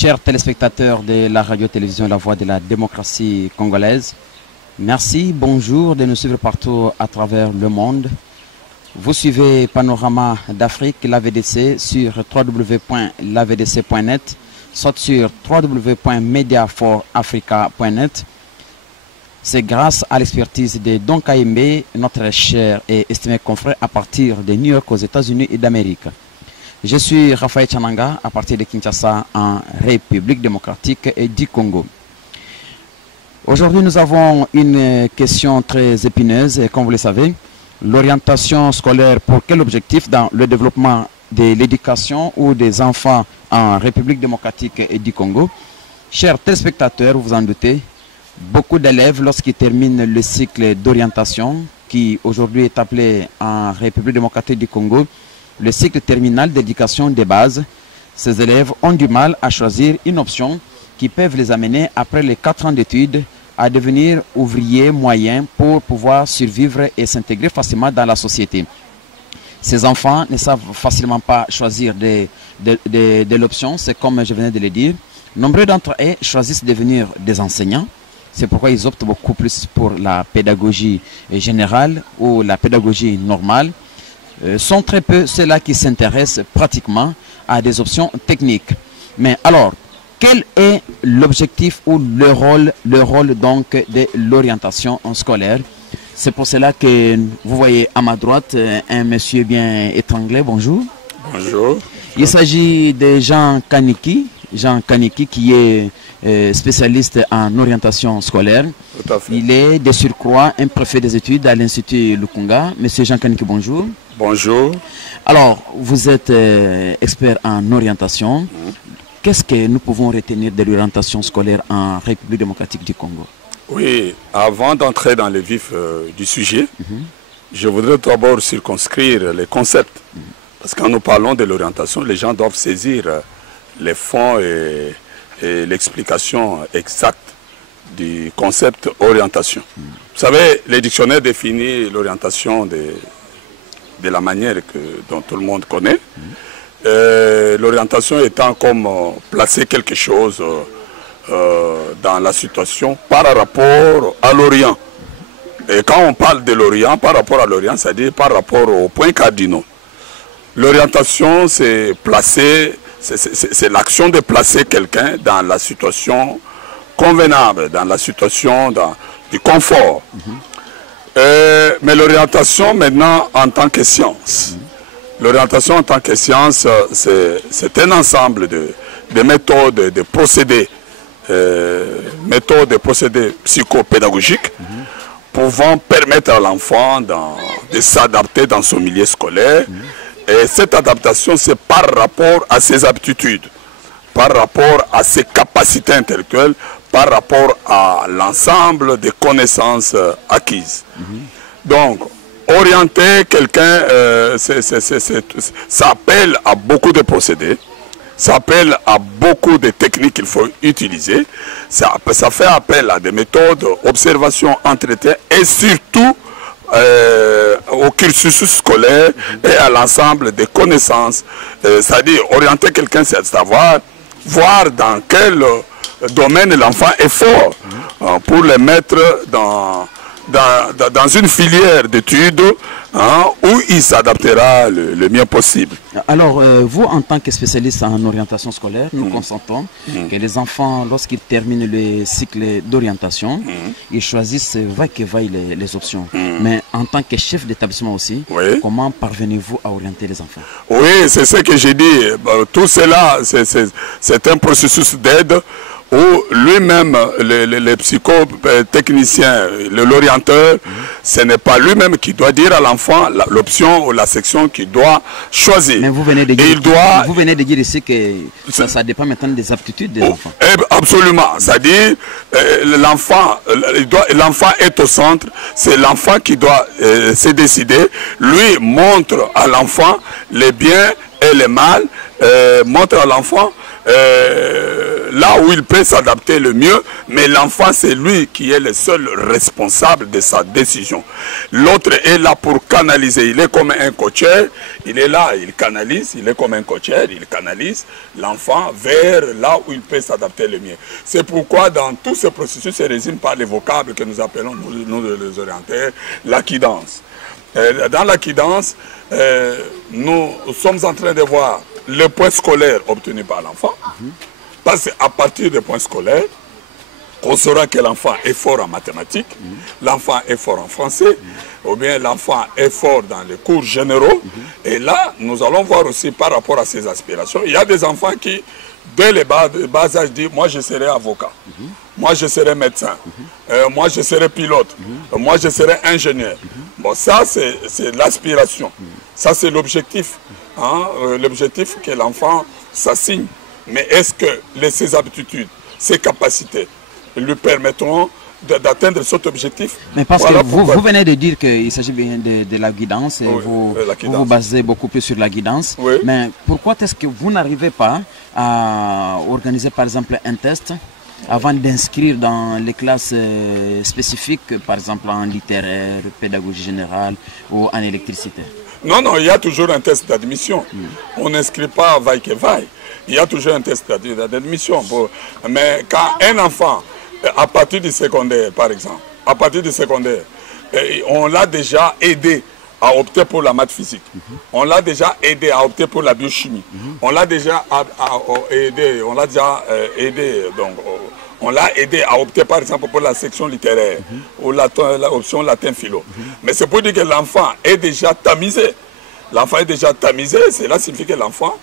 Chers téléspectateurs de la radio-télévision La Voix de la démocratie congolaise, merci, bonjour de nous suivre partout à travers le monde. Vous suivez Panorama d'Afrique, l'AVDC, sur www.lavdc.net, soit sur www.mediaforafrica.net. C'est grâce à l'expertise de Don Kaimbe, notre cher et estimé confrère à partir de New York aux États-Unis d'Amérique. Je suis Raphaël Chananga à partir de Kinshasa en République démocratique du Congo. Aujourd'hui, nous avons une question très épineuse et comme vous le savez, l'orientation scolaire pour quel objectif dans le développement de l'éducation ou des enfants en République démocratique du Congo. Chers téléspectateurs, vous vous en doutez, beaucoup d'élèves, lorsqu'ils terminent le cycle d'orientation, qui aujourd'hui est appelé en République démocratique du Congo, le cycle terminal d'éducation des bases, ces élèves ont du mal à choisir une option qui peut les amener, après les 4 ans d'études, à devenir ouvriers moyens pour pouvoir survivre et s'intégrer facilement dans la société. Ces enfants ne savent facilement pas choisir de l'option, c'est comme je venais de le dire. Nombreux d'entre eux choisissent de devenir des enseignants. C'est pourquoi ils optent beaucoup plus pour la pédagogie générale ou la pédagogie normale. Sont très peu ceux-là qui s'intéressent pratiquement à des options techniques. Mais alors, quel est l'objectif ou le rôle donc de l'orientation scolaire? C'est pour cela que vous voyez à ma droite un monsieur bien étranglé. Bonjour. Bonjour. Il s'agit de Jean Kaniki. Jean Kaniki qui est spécialiste en orientation scolaire. Tout à fait. Il est de surcroît un préfet des études à l'Institut Lukunga. Monsieur Jean Kaniki, bonjour. Bonjour. Alors, vous êtes expert en orientation. Qu'est-ce que nous pouvons retenir de l'orientation scolaire en République démocratique du Congo? Oui, avant d'entrer dans le vif du sujet, je voudrais d'abord circonscrire les concepts. Parce que quand nous parlons de l'orientation, les gens doivent saisir les fonds et l'explication exacte du concept orientation. Vous savez, les dictionnaires définissent l'orientation de la manière dont tout le monde connaît. L'orientation étant comme placer quelque chose dans la situation par rapport à l'Orient. Et quand on parle de l'Orient, par rapport à l'Orient, c'est-à-dire par rapport aux points cardinaux. L'orientation, c'est placer, c'est l'action de placer quelqu'un dans la situation convenable, dans la situation du confort. Mais l'orientation maintenant en tant que science. L'orientation en tant que science, c'est un ensemble de méthodes, de procédés, psychopédagogiques pouvant permettre à l'enfant de s'adapter dans son milieu scolaire. Et cette adaptation, c'est par rapport à ses aptitudes, par rapport à ses capacités intellectuelles, par rapport à l'ensemble des connaissances acquises. Donc, orienter quelqu'un, ça appelle à beaucoup de procédés, ça appelle à beaucoup de techniques qu'il faut utiliser, ça fait appel à des méthodes, observation, entretien et surtout au cursus scolaire et à l'ensemble des connaissances. C'est-à-dire orienter quelqu'un, c'est savoir, voir dans quel domaine l'enfant est fort pour le mettre dans une filière d'études où il s'adaptera le mieux possible. Alors, vous, en tant que spécialiste en orientation scolaire, nous constatons que les enfants, lorsqu'ils terminent le cycle d'orientation, ils choisissent les options. Mais en tant que chef d'établissement aussi, comment parvenez-vous à orienter les enfants? Oui, c'est ce que j'ai dit. Tout cela, c'est un processus d'aide où lui-même, le psychotechnicien, l'orienteur, ce n'est pas lui-même qui doit dire à l'enfant l'option ou la section qu'il doit choisir. Mais vous venez de dire ici que ça dépend maintenant des aptitudes des enfants. Absolument. C'est-à-dire, l'enfant est au centre, c'est l'enfant qui doit se décider. Lui montre à l'enfant les biens et les mal, montre à l'enfant là où il peut s'adapter le mieux, mais l'enfant, c'est lui qui est le seul responsable de sa décision. L'autre est là pour canaliser. Il est comme un coacheur, il est là, il canalise, il est comme un coacheur, il canalise l'enfant vers là où il peut s'adapter le mieux. C'est pourquoi dans tout ce processus se résume par les vocables que nous appelons, nous les orienteurs, l'acquidance. Dans l'acquidance, nous sommes en train de voir le point scolaire obtenu par l'enfant. Parce qu'à partir des points scolaires, on saura que l'enfant est fort en mathématiques, l'enfant est fort en français, ou bien l'enfant est fort dans les cours généraux. Et là, nous allons voir aussi par rapport à ses aspirations. Il y a des enfants qui, dès le bas âge, disent « moi je serai avocat, moi je serai médecin, moi je serai pilote, moi je serai ingénieur ». Bon, ça c'est l'aspiration, ça c'est l'objectif, hein, l'objectif que l'enfant s'assigne. Mais est-ce que ses aptitudes, ses capacités lui permettront d'atteindre cet objectif? Mais parce que vous venez de dire qu'il s'agit bien de la guidance, et oui, vous vous basez beaucoup plus sur la guidance. Oui. Mais pourquoi est-ce que vous n'arrivez pas à organiser par exemple un test avant d'inscrire dans les classes spécifiques, par exemple en littéraire, pédagogie générale ou en électricité? Non, non, il y a toujours un test d'admission. On n'inscrit pas vaille que vaille. Il y a toujours un test d'admission. Mais quand un enfant, à partir du secondaire, par exemple, à partir du secondaire, on l'a déjà aidé à opter pour la maths physique. On l'a déjà aidé à opter pour la biochimie. On l'a déjà aidé, donc on l'a aidé à opter par exemple pour la section littéraire ou l'option latin philo. Mais c'est pour dire que l'enfant est déjà tamisé. L'enfant est déjà tamisé, cela signifie que l'enfant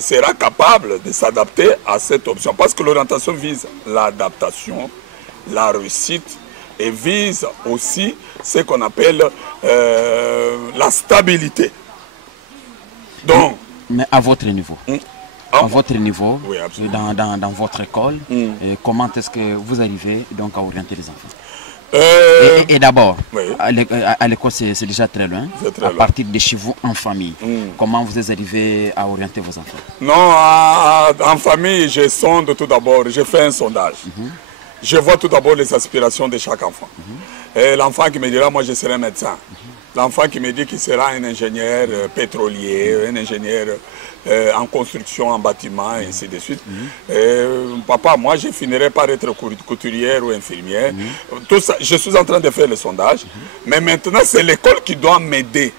sera capable de s'adapter à cette option. Parce que l'orientation vise l'adaptation, la réussite et vise aussi ce qu'on appelle la stabilité. Donc, mais à votre niveau, à votre niveau, oui, dans votre école, comment est-ce que vous arrivez donc à orienter les enfants? Et d'abord, oui, à l'école c'est déjà très loin, très loin. Partir de chez vous en famille, comment vous êtes arrivé à orienter vos enfants? Non, en famille, je sonde tout d'abord, je fais un sondage. Je vois tout d'abord les aspirations de chaque enfant. L'enfant qui me dira, moi je serai médecin. L'enfant qui me dit qu'il sera un ingénieur pétrolier, un ingénieur en construction, en bâtiment, et ainsi de suite. Papa, moi je finirai par être couturière ou infirmière. Tout ça, je suis en train de faire le sondage. Mais maintenant, c'est l'école qui doit m'aider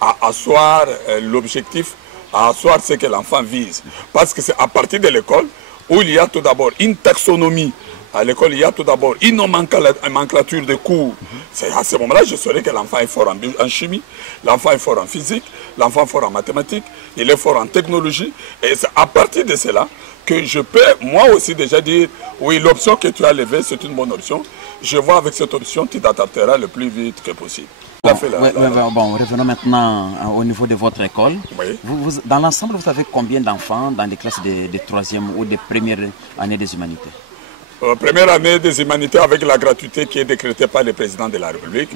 à asseoir l'objectif, à asseoir ce que l'enfant vise. Parce que c'est à partir de l'école où il y a tout d'abord une taxonomie. À l'école, il y a tout d'abord une nomenclature de cours. C'est à ce moment-là je saurai que l'enfant est fort en chimie, l'enfant est fort en physique, l'enfant est fort en mathématiques, il est fort en technologie. Et c'est à partir de cela que je peux, moi aussi, déjà dire, oui, l'option que tu as levée, c'est une bonne option. Je vois avec cette option, tu t'adapteras le plus vite que possible. Bon, revenons maintenant au niveau de votre école. Oui. Dans l'ensemble, vous avez combien d'enfants dans les classes de troisième ou de première année des humanités? Première année des humanités avec la gratuité qui est décrétée par le président de la République.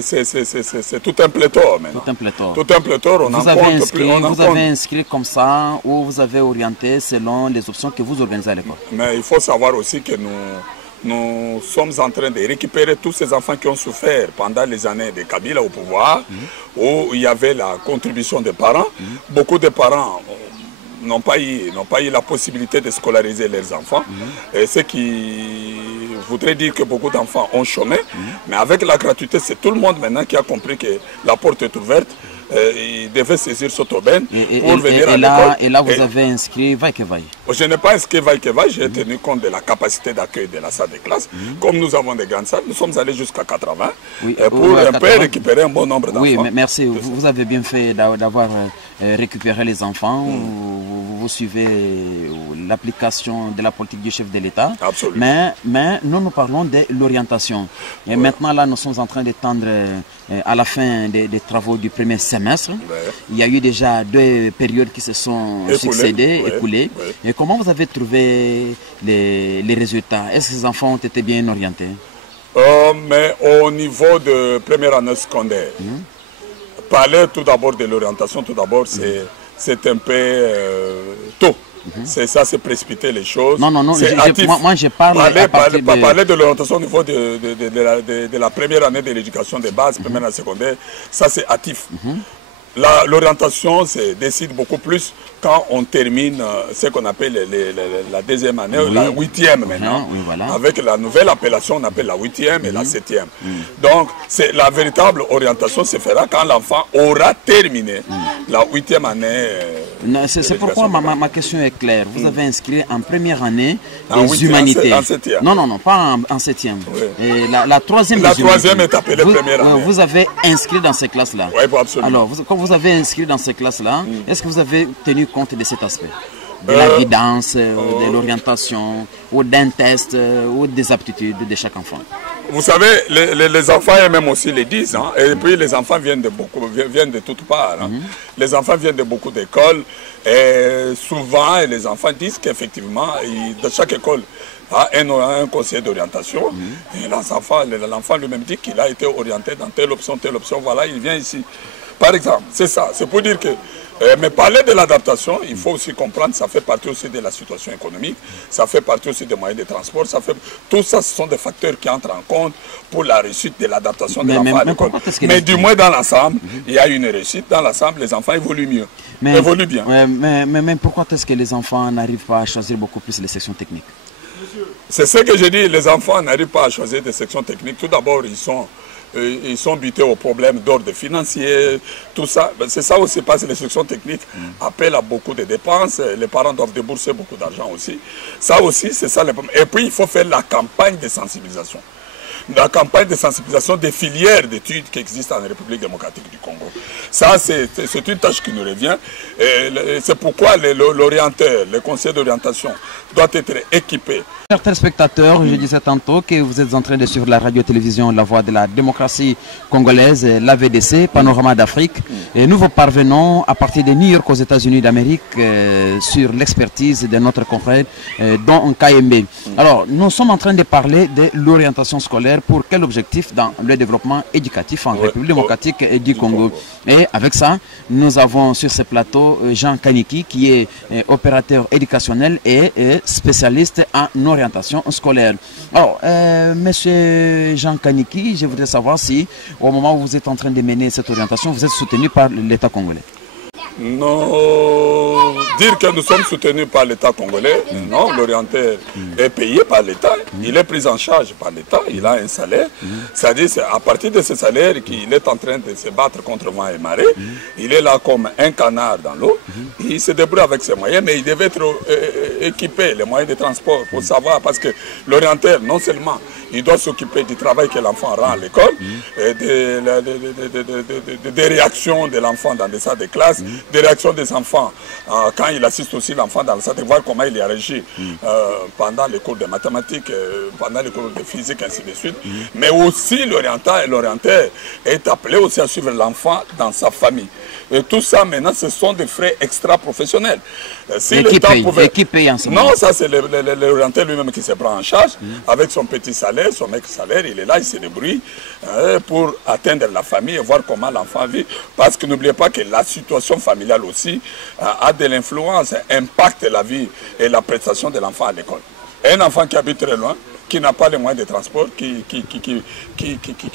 C'est tout un pléthore maintenant. Tout un pléthore. Tout un pléthore, on vous avez inscrit comme ça ou vous avez orienté selon les options que vous organisez à l'école? Mais il faut savoir aussi que nous sommes en train de récupérer tous ces enfants qui ont souffert pendant les années de Kabila au pouvoir, où il y avait la contribution des parents. Beaucoup de parents n'ont pas eu la possibilité de scolariser leurs enfants. Et ce qui voudrait dire que beaucoup d'enfants ont chômé. Mais avec la gratuité, c'est tout le monde maintenant qui a compris que la porte est ouverte. Il devait saisir cette aubaine pour venir à l'école. Et là, vous avez inscrit vaille que vaille? Je n'ai pas inscrit vaille que vaille, j'ai tenu compte de la capacité d'accueil de la salle de classe. Comme nous avons des grandes salles, nous sommes allés jusqu'à 80 pour un peu récupérer un bon nombre d'enfants. Oui, mais merci. Vous avez bien fait d'avoir récupéré les enfants. Vous suivez l'application de la politique du chef de l'État. Absolument. Mais nous parlons de l'orientation. Et maintenant, là, nous sommes en train de tendre à la fin des travaux du premier semestre. Il y a eu déjà 2 périodes qui se sont succédées, écoulées. Et comment vous avez trouvé les résultats? Est-ce que ces enfants ont été bien orientés? Mais au niveau de première année secondaire, parler tout d'abord de l'orientation, tout d'abord, c'est un peu tôt. C'est ça, c'est précipiter les choses. Non, moi je parle parler de l'orientation au niveau de la première année de l'éducation de base, première année secondaire, ça c'est hâtif. L'orientation se décide beaucoup plus quand on termine ce qu'on appelle la deuxième année, la 8e maintenant. Oui, voilà. Avec la nouvelle appellation, on appelle la 8e et la 7e. Donc, la véritable orientation se fera quand l'enfant aura terminé la 8e année. C'est pourquoi ma question est claire. Vous avez inscrit en première année en les humanités. En 7e. Non, pas en 7e. Oui. La troisième. La troisième est appelée première année. Vous avez inscrit dans ces classes-là. Oui, absolument. Alors, quand vous avez inscrit dans ces classes-là, est-ce que vous avez tenu compte de cet aspect? De la guidance, de l'orientation, ou d'un test, ou des aptitudes de chaque enfant? Vous savez, les enfants eux-mêmes aussi le disent, hein, et puis les enfants viennent de toutes parts. Hein. Les enfants viennent de beaucoup d'écoles, et souvent les enfants disent qu'effectivement, dans chaque école a un conseiller d'orientation, et l'enfant lui-même dit qu'il a été orienté dans telle option, voilà, il vient ici. Par exemple, c'est ça, c'est pour dire que mais parler de l'adaptation, il faut aussi comprendre, ça fait partie aussi de la situation économique, ça fait partie aussi des moyens de transport, tout ça, ce sont des facteurs qui entrent en compte pour la réussite de l'adaptation de l'enfant à l'école. Mais du moins dans l'ensemble, il y a une réussite, dans l'ensemble, les enfants évoluent mieux, évoluent bien. Mais pourquoi est-ce que les enfants n'arrivent pas à choisir beaucoup plus les sections techniques? C'est ce que je dis, les enfants n'arrivent pas à choisir des sections techniques. Tout d'abord, ils sont butés aux problèmes d'ordre financier, tout ça. C'est ça aussi parce que les sections techniques appellent à beaucoup de dépenses. Les parents doivent débourser beaucoup d'argent aussi. Ça aussi, c'est ça le problème. Et puis, il faut faire la campagne de sensibilisation. La campagne de sensibilisation des filières d'études qui existent en République démocratique du Congo. Ça, c'est une tâche qui nous revient. C'est pourquoi l'orienteur, le conseiller d'orientation doit être équipé. Chers téléspectateurs, je disais tantôt que vous êtes en train de suivre la radio-télévision La Voix de la démocratie congolaise, la VDC, Panorama d'Afrique. Et nous vous parvenons à partir de New York aux États-Unis d'Amérique sur l'expertise de notre confrère Don KMB. Alors, nous sommes en train de parler de l'orientation scolaire pour quel objectif dans le développement éducatif en République démocratique du Congo. Et avec ça, nous avons sur ce plateau Jean Kaniki qui est opérateur éducationnel et spécialiste en orientation scolaire. Alors, monsieur Jean Kaniki, je voudrais savoir si au moment où vous êtes en train de mener cette orientation, vous êtes soutenu par l'État congolais. Non, dire que nous sommes soutenus par l'État congolais, non, l'orienteur est payé par l'État, il est pris en charge par l'État, il a un salaire, c'est-à-dire c'est à partir de ce salaire qu'il est en train de se battre contre vent et marée, il est là comme un canard dans l'eau, il se débrouille avec ses moyens, mais il devait être équipé, les moyens de transport, pour savoir, parce que l'orienteur, non seulement il doit s'occuper du travail que l'enfant rend à l'école, des réactions de l'enfant dans des salles de classe, des réactions des enfants quand il assiste aussi l'enfant dans la salle, de voir comment il réagit pendant les cours de mathématiques, pendant les cours de physique, ainsi de suite. Mais aussi l'orienteur est appelé aussi à suivre l'enfant dans sa famille. Et tout ça maintenant, ce sont des frais extra-professionnels. Si qui paye en ce moment? Non, ça c'est l'orienteur lui-même qui se prend en charge avec son petit salaire, son mec salaire, il est là, il se débrouille pour atteindre la famille et voir comment l'enfant vit. Parce que n'oubliez pas que la situation familiale aussi a de l'influence, impacte la vie et la prestation de l'enfant à l'école. Un enfant qui habite très loin, qui n'a pas les moyens de transport, qui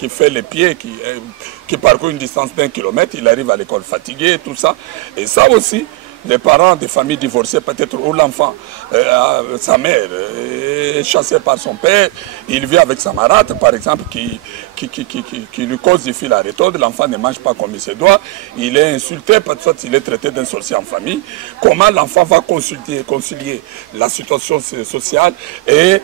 fait les pieds, qui parcourt une distance d'1 kilomètre, il arrive à l'école fatigué, tout ça. Et ça aussi, les parents des familles divorcées, peut-être où l'enfant, sa mère est chassée par son père, il vit avec sa marâtre, par exemple, qui lui cause du fil à retordre, l'enfant ne mange pas comme il se doit, il est insulté, peut-être il est traité d'un sorcier en famille. Comment l'enfant va concilier la situation sociale et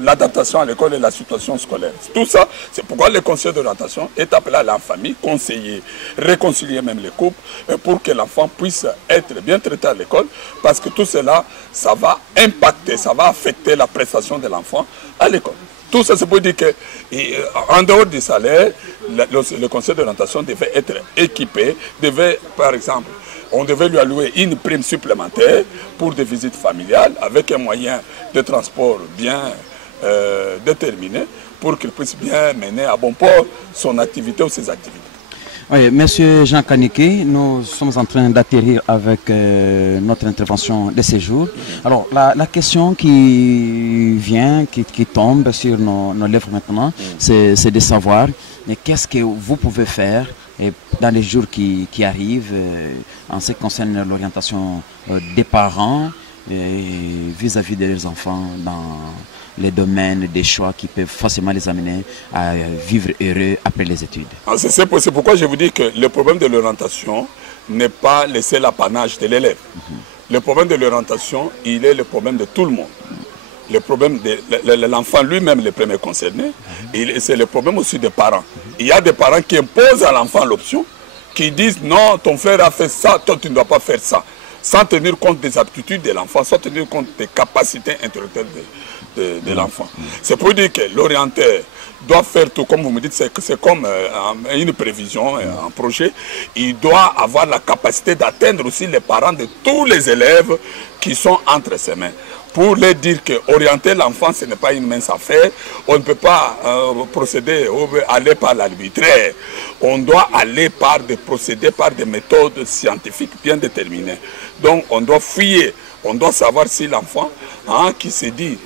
l'adaptation à l'école et la situation scolaire. Tout ça, c'est pourquoi le conseiller d'orientation est appelé à la famille, conseiller, réconcilier même les couples, pour que l'enfant puisse être bien traité à l'école, parce que tout cela, ça va impacter, ça va affecter la prestation de l'enfant à l'école. Tout ça, c'est pour dire qu'en dehors du salaire, le conseiller d'orientation devait être équipé, par exemple, on devait lui allouer une prime supplémentaire pour des visites familiales avec un moyen de transport bien déterminé pour qu'il puisse bien mener à bon port son activité ou ses activités. Oui, Monsieur Jean Kaniki, nous sommes en train d'atterrir avec notre intervention de ce jour. Alors, la question qui vient, qui tombe sur nos lèvres maintenant, c'est de savoir qu'est-ce que vous pouvez faire dans les jours qui arrivent en ce qui concerne l'orientation des parents vis-à-vis de leurs enfants dans les domaines des choix qui peuvent forcément les amener à vivre heureux après les études. C'est pourquoi je vous dis que le problème de l'orientation n'est pas laissé l'apanage de l'élève. Le problème de l'orientation, il est le problème de tout le monde. Le problème de l'enfant lui-même, le premier concerné, c'est le problème aussi des parents. Il y a des parents qui imposent à l'enfant l'option, qui disent non, ton frère a fait ça, toi tu ne dois pas faire ça, sans tenir compte des aptitudes de l'enfant, sans tenir compte des capacités intellectuelles de l'enfant. C'est pour dire que l'orienteur doit faire tout, comme vous me dites, c'est comme une prévision, un projet. Il doit avoir la capacité d'atteindre aussi les parents de tous les élèves qui sont entre ses mains. Pour leur dire que orienter l'enfant, ce n'est pas une mince affaire. On ne peut pas procéder, aller par l'arbitraire. On doit aller par des procédés, par des méthodes scientifiques bien déterminées. Donc on doit fouiller, on doit savoir si l'enfant qui se dit,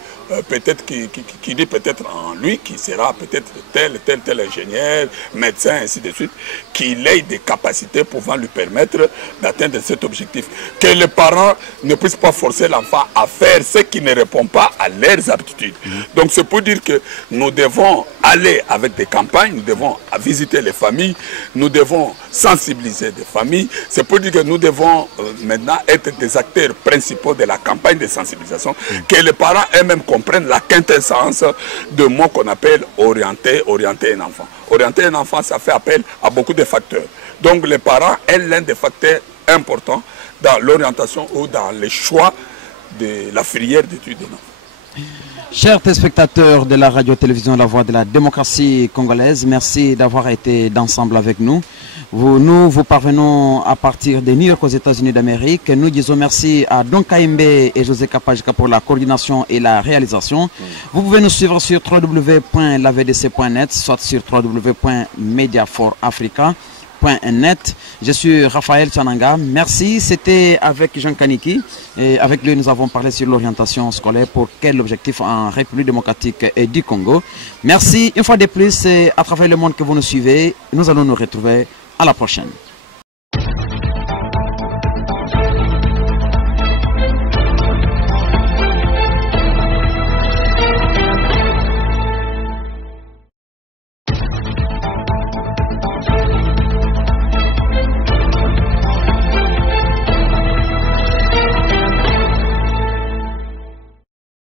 peut-être qui dit peut-être en lui, qui sera peut-être tel ingénieur, médecin, ainsi de suite, qu'il ait des capacités pouvant lui permettre d'atteindre cet objectif. Que les parents ne puissent pas forcer l'enfant à faire ce qui ne répond pas à leurs aptitudes. Donc c'est pour dire que nous devons aller avec des campagnes, nous devons visiter les familles, nous devons sensibiliser des familles. C'est pour dire que nous devons maintenant être des acteurs principaux de la campagne de sensibilisation, que les parents eux-mêmes comprennent la quintessence de mot qu'on appelle orienter un enfant. Orienter un enfant, ça fait appel à beaucoup de facteurs. Donc les parents est l'un des facteurs importants dans l'orientation ou dans les choix de la filière d'études des enfants. Chers téléspectateurs de la radio-télévision La Voix de la démocratie congolaise, merci d'avoir été d'ensemble avec nous. Nous vous parvenons à partir de New York aux États-Unis d'Amérique. Nous disons merci à Don Kaimbe et José Kapajika pour la coordination et la réalisation. Vous pouvez nous suivre sur www.lavdc.net, soit sur www.mediaforafrica.net. Je suis Raphaël Tchananga. Merci. C'était avec Jean Kaniki. Et avec lui, nous avons parlé sur l'orientation scolaire pour quel objectif en République démocratique du Congo. Merci. Une fois de plus, à travers le monde que vous nous suivez, nous allons nous retrouver à la prochaine.